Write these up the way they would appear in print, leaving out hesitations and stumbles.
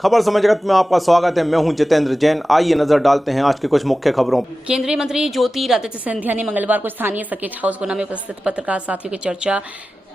खबर समय जगत में आपका स्वागत है। मैं हूं जितेंद्र जैन। आइए नजर डालते हैं आज की कुछ मुख्य खबरों। केंद्रीय मंत्री ज्योतिरादित्य सिंधिया ने मंगलवार को स्थानीय सर्किट हाउस गुना में उपस्थित पत्रकार साथियों की चर्चा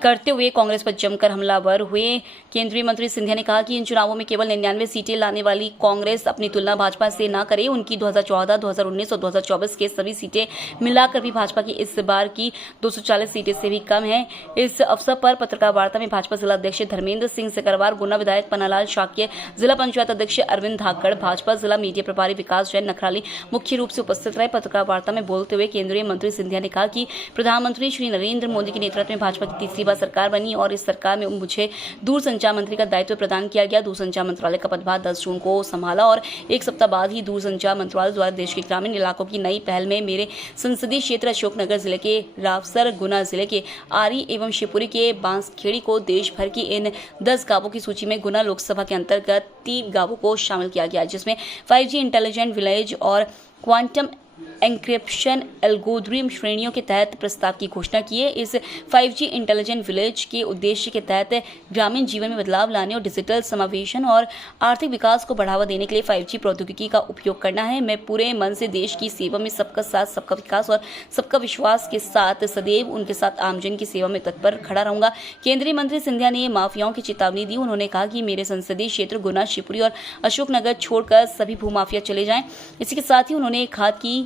करते हुए कांग्रेस पर जमकर हमलावर हुए। केंद्रीय मंत्री सिंधिया ने कहा कि इन चुनावों में केवल 99 सीटें लाने वाली कांग्रेस अपनी तुलना भाजपा से न करे। उनकी 2014, 2019 और 2024 के सभी सीटें मिलाकर भी भाजपा की इस बार की 240 सीटें से भी कम है। इस अवसर पर पत्रकार वार्ता में भाजपा जिला अध्यक्ष धर्मेंद्र सिंह सिकरवार, गुना विधायक पन्नालाल शाक्य, जिला पंचायत अध्यक्ष अरविंद धाकड़, भाजपा जिला मीडिया प्रभारी विकास जैन नखराली मुख्य रूप से उपस्थित रहे। पत्रकार वार्ता में बोलते हुए केंद्रीय मंत्री सिंधिया ने कहा कि प्रधानमंत्री श्री नरेंद्र मोदी के नेतृत्व में भाजपा की तीसरी सरकार बनी और इस सरकार में मुझे दूरसंचार मंत्री का दायित्व प्रदान किया गया। दूरसंचार मंत्रालय का पदभार 10 जून को संभाला और एक सप्ताह बाद ही दूरसंचार मंत्रालय द्वारा देश के ग्रामीण इलाकों की नई पहल में मेरे संसदीय क्षेत्र अशोकनगर जिले के रावसर, गुना जिले के आरी एवं शिवपुरी के बांसखेड़ी को देश भर की इन 10 गांवों की सूची में गुना लोकसभा के अंतर्गत 3 गांवों को शामिल किया गया, जिसमें 5G इंटेलिजेंट विलेज और क्वांटम एन्क्रिप्शन एल्गोरिथम श्रेणियों के तहत प्रस्ताव की घोषणा की है। इस 5G इंटेलिजेंट विलेज के उद्देश्य के तहत ग्रामीण जीवन में बदलाव लाने और डिजिटल समावेशन और आर्थिक विकास को बढ़ावा देने के लिए 5G प्रौद्योगिकी का उपयोग करना है। मैं पूरे मन से देश की सेवा में सबका साथ, सबका विकास और सबका विश्वास के साथ सदैव उनके साथ आमजन की सेवा में तत्पर खड़ा रहूंगा। केंद्रीय मंत्री सिंधिया ने माफियाओं की चेतावनी दी। उन्होंने कहा कि मेरे संसदीय क्षेत्र गुना, शिवपुरी और अशोकनगर छोड़कर सभी भूमाफिया चले जाएं। इसी के साथ ही उन्होंने खाद की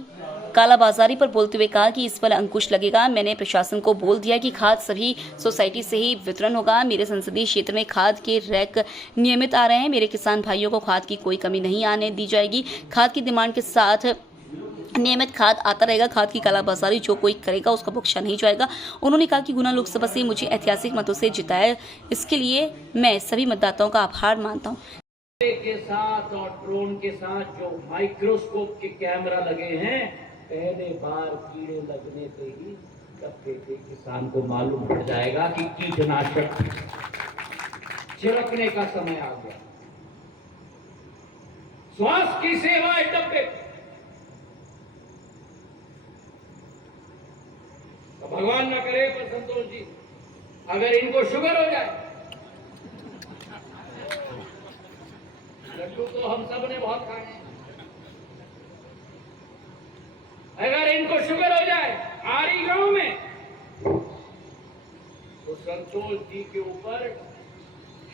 कालाबाजारी पर बोलते हुए कहा कि इस पर अंकुश लगेगा। मैंने प्रशासन को बोल दिया कि खाद सभी सोसाइटी से ही वितरण होगा। मेरे संसदीय क्षेत्र में खाद के रैक नियमित आ रहे हैं। मेरे किसान भाइयों को खाद की कोई कमी नहीं आने दी जाएगी। खाद की डिमांड के साथ नियमित खाद आता रहेगा। खाद की कालाबाजारी जो कोई करेगा उसका बख्शा नहीं जाएगा। उन्होंने कहा कि गुना लोकसभा से मुझे ऐतिहासिक मतों से जिताया, इसके लिए मैं सभी मतदाताओं का आभार मानता हूँ। के साथ और ड्रोन के साथ जो माइक्रोस्कोप के कैमरा लगे हैं, पहले बार कीड़े लगने से ही डब्बे के किसान को मालूम पड़ जाएगा कि कीटनाशक छिड़कने का समय आ गया। स्वास्थ्य की सेवा है डब्बे। तो भगवान न करे पर संतोष जी, अगर इनको शुगर हो जाए, लड्डू तो हम सब ने बहुत खाए हैं, अगर इनको शुगर हो जाए आरी गांव में, तो संतोष जी के ऊपर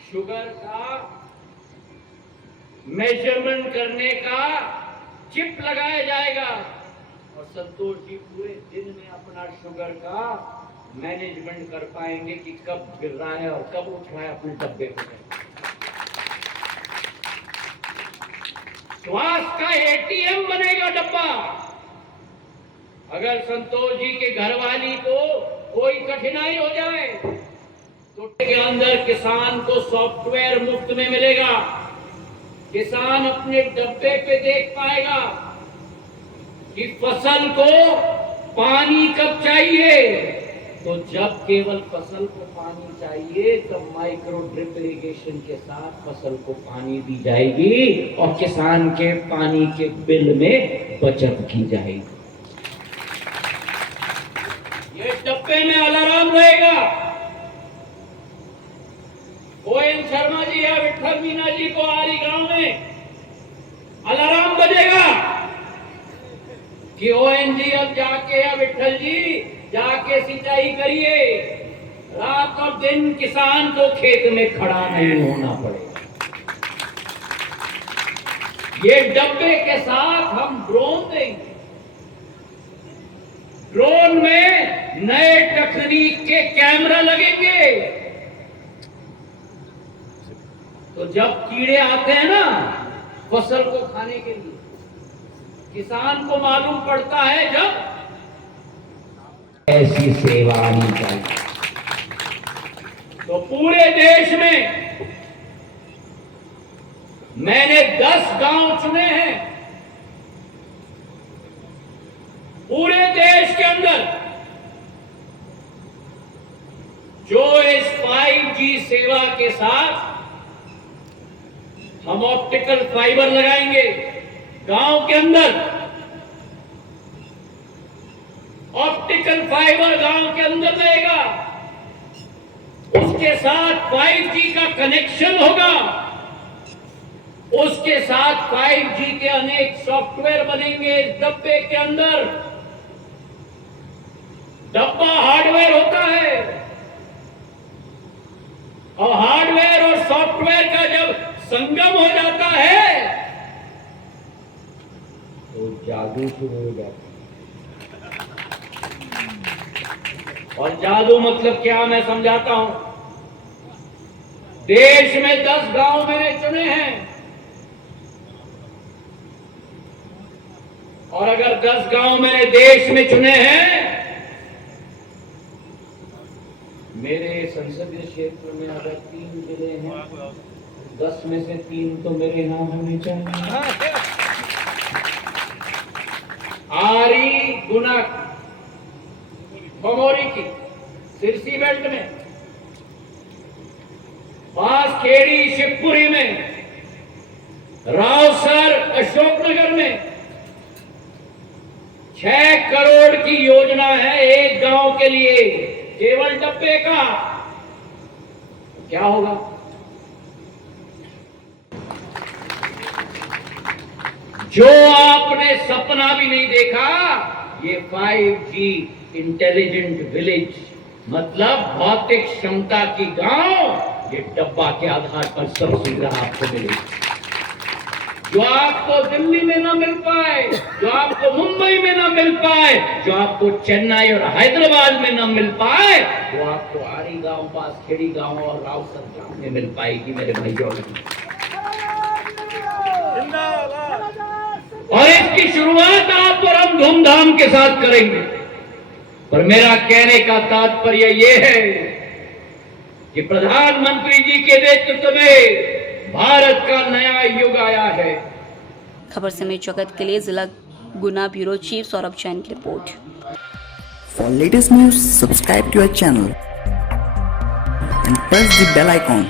शुगर का मेजरमेंट करने का चिप लगाया जाएगा और संतोष जी पूरे दिन में अपना शुगर का मैनेजमेंट कर पाएंगे कि कब गिर रहा है और कब उठ रहा है अपने डब्बे पे। स्वास्थ्य का एटीएम बनेगा डब्बा। अगर संतोष जी के घरवाली को कोई कठिनाई हो जाए तो के अंदर किसान को सॉफ्टवेयर मुफ्त में मिलेगा। किसान अपने डब्बे पे देख पाएगा कि फसल को पानी कब चाहिए। तो जब केवल फसल को पानी चाहिए तब माइक्रो ड्रिप इरिगेशन के साथ फसल को पानी दी जाएगी और किसान के पानी के बिल में बचत की जाएगी। ये डब्बे में अलार्म रहेगा। ओएन शर्मा जी या विठल मीना जी को आरी गांव में अलार्म बजेगा कि ओएन जी अब जाके या विठल जी जाके सिंचाई करिए। रात और दिन किसान को खेत में खड़ा नहीं होना पड़ेगा। ये डब्बे के साथ हम ड्रोन देंगे। ड्रोन में नए तकनीक के कैमरा लगेंगे। तो जब कीड़े आते हैं ना फसल को खाने के लिए, किसान को मालूम पड़ता है जब ऐसी सेवा आनी चाहिए। तो पूरे देश में मैंने 10 गांव चुने हैं। पूरे देश के अंदर जो इस 5G सेवा के साथ हम ऑप्टिकल फाइबर लगाएंगे। गांव के अंदर ऑप्टिकल फाइबर गांव के अंदर रहेगा, उसके साथ 5G का कनेक्शन होगा। उसके साथ 5G के अनेक सॉफ्टवेयर बनेंगे इस डब्बे के अंदर। डब्बा हार्डवेयर होता है और हार्डवेयर और सॉफ्टवेयर का जब संगम हो जाता है तो जादू शुरू हो जाता है। और जादू मतलब क्या, मैं समझाता हूं। देश में 10 गांव मैंने चुने हैं और अगर 10 गांव मैंने देश में चुने हैं, मेरे संसदीय क्षेत्र में अगर 3 जिले हैं, 10 में से 3 तो मेरे नाम होने चाहिए। आरी, गुना, बमोरी की सिरसी बेल्ट में, बांसखेड़ी शिवपुरी में, रावसर अशोकनगर में 6 करोड़ की योजना है एक गांव के लिए, केवल डब्बे का। क्या होगा? जो आपने सपना भी नहीं देखा, ये 5G इंटेलिजेंट विलेज मतलब भौतिक क्षमता की गांव, ये डब्बा के आधार पर सब सुविधा आपको मिलेगी। जो आपको दिल्ली में ना मिल पाए, जो आपको मुंबई में ना मिल पाए, जो आपको चेन्नई और हैदराबाद में ना मिल पाए, वो आपको आरी गांव, बांसखेड़ी गांव और रावसर गांव में मिल पाएगी मेरे भाइयों। और इसकी शुरुआत आप और हम धूमधाम के साथ करेंगे। पर मेरा कहने का तात्पर्य ये है कि प्रधानमंत्री जी के नेतृत्व में भारत का नया युग आया है। खबर समय जगत के लिए जिला गुना ब्यूरो चीफ सौरभ जैन की report. For latest news, subscribe to our channel and press the bell icon.